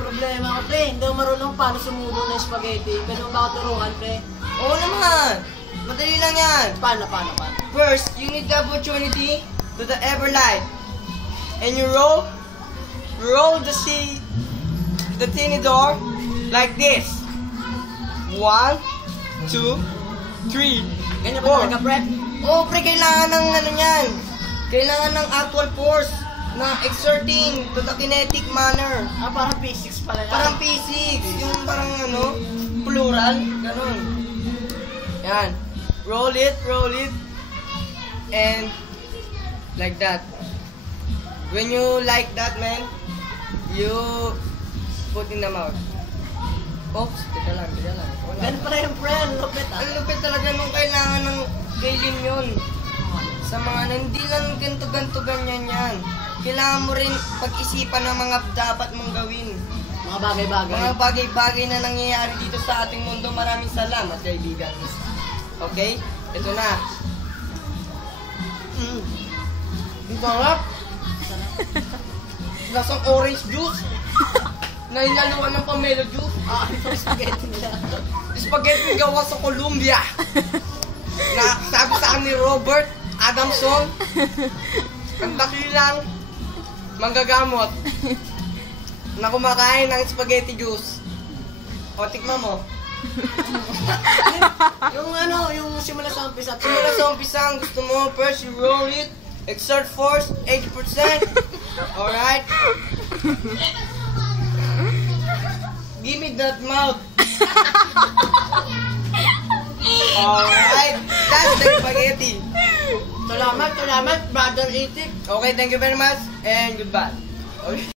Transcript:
Problema ko, pre. Hindi ako marunong paano sumubo ng spaghetti. Pwede mo ba ako turuan, pre? Oo naman. Madali lang yan. Paano? First, you need the opportunity to the ever light. And you roll the tinidor like this. 1, 2, 3, Ganyan ba talaga, pre? Oh, pre, kailangan ng ano yan. Kailangan ng actual force na exerting to the kinetic manner. Parang physics pala yan. Parang physics. Yung parang ano, plural. Ganun. Yan. Roll it. And like that. When you like that, man, you put in the mouth. Oops, teka lang. Wala. Ganun pala yung pre. Lupit, ah. Ang lupit talaga nung kailangan ng kailin yun. Sa mga hindi lang ganto ganyan yan. Kailangan mo rin pag-isipan ng mga dapat mong gawin. Mga bagay-bagay. Mga bagay-bagay na nangyayari dito sa ating mundo. Maraming salamat, kaibigan. Okay? Ito na. Ang sarap. Lasang orange juice. Na inaluan ng pomelo juice. Ito spaghetti nila. Spaghetti gawa sa Colombia. Na sabi sa akin ni Robert Adamson, ang dakilang manggagamot na kumakain ng spaghetti juice. O, tikman mo. yung simula sa umpisa. Simula sa umpisa, ang gusto mo, first you roll it, exert force, 80%. Alright? Give me that mouth. Alright, that's the spaghetti. Salamat, brother Itik. Okay, thank you very much, and goodbye. Okay.